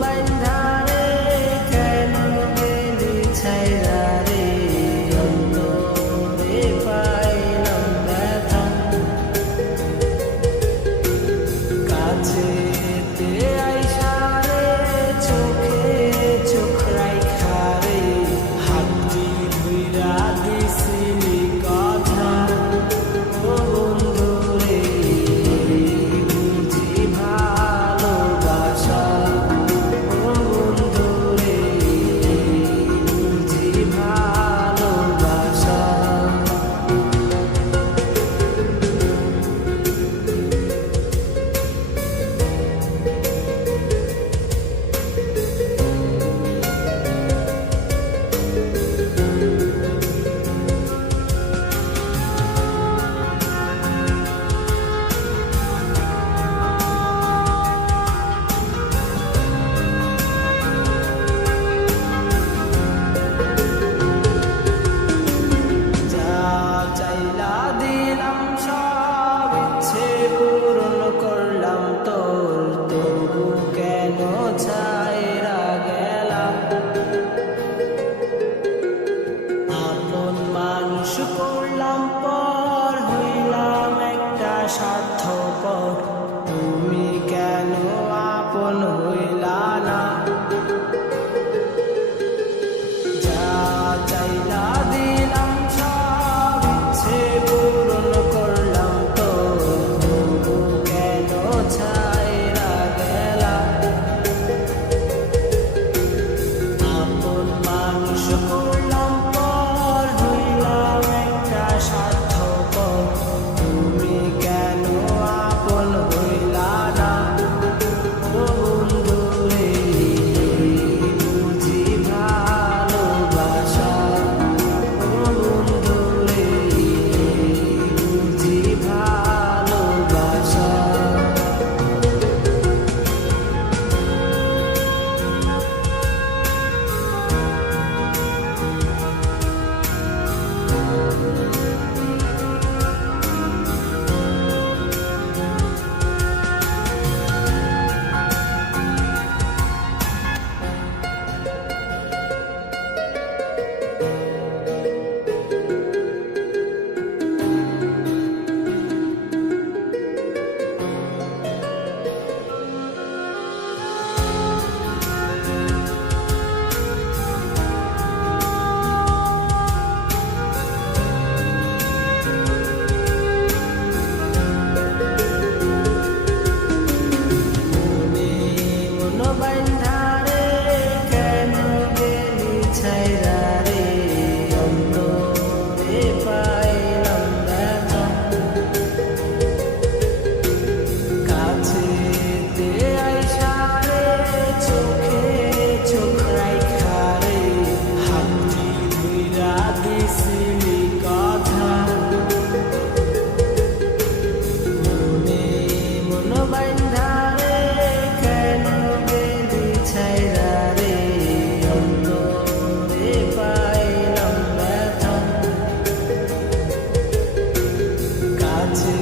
বাইন্ধারে কেন গেলি ছাইরা রে অন্তরে পাইলাম ব্যথা কাছেতে আইসা রে চোখে চোখ রাইখা রে হাতটি ধুইরা দিছিলি কথা ও বন্ধু রে বুঝি ভালোবাসা ও বন্ধু রে বুঝি ভালোবাসা চাইলা দিলাম সব ইচ্ছে পূরণ করলাম তোর তবু কেন ছাইরা গেলাম আপন মানুষ করলাম পর হইলাম একটা স্বার্থপর তুমি কেন আপন হইলা না যা চাইলা দিলাম সব ইচ্ছে পূরণ করলাম তো তবু কেন ছাইরা গেলা আপন মানুষ করলাম পর হইলাম একটা স্বার্থপর তুমি কেন আপন হইলা না ও বন্ধু রে বুঝি ভালোবাসা ও বন্ধু রে বুঝি ভালোবাসা বাইন্ধারে কেন গেলি ছাইরা রে অন্তরে পাইলাম ব্যথা কাছেতে আইসা রে চোখে চোখ রাইখা রে হাতটি ধুইরা দিছিলি কথা মন বাইন্ধারে কেন গেলি ছাইরা রে অন্তরে পাইলাম ব্যথা কাছে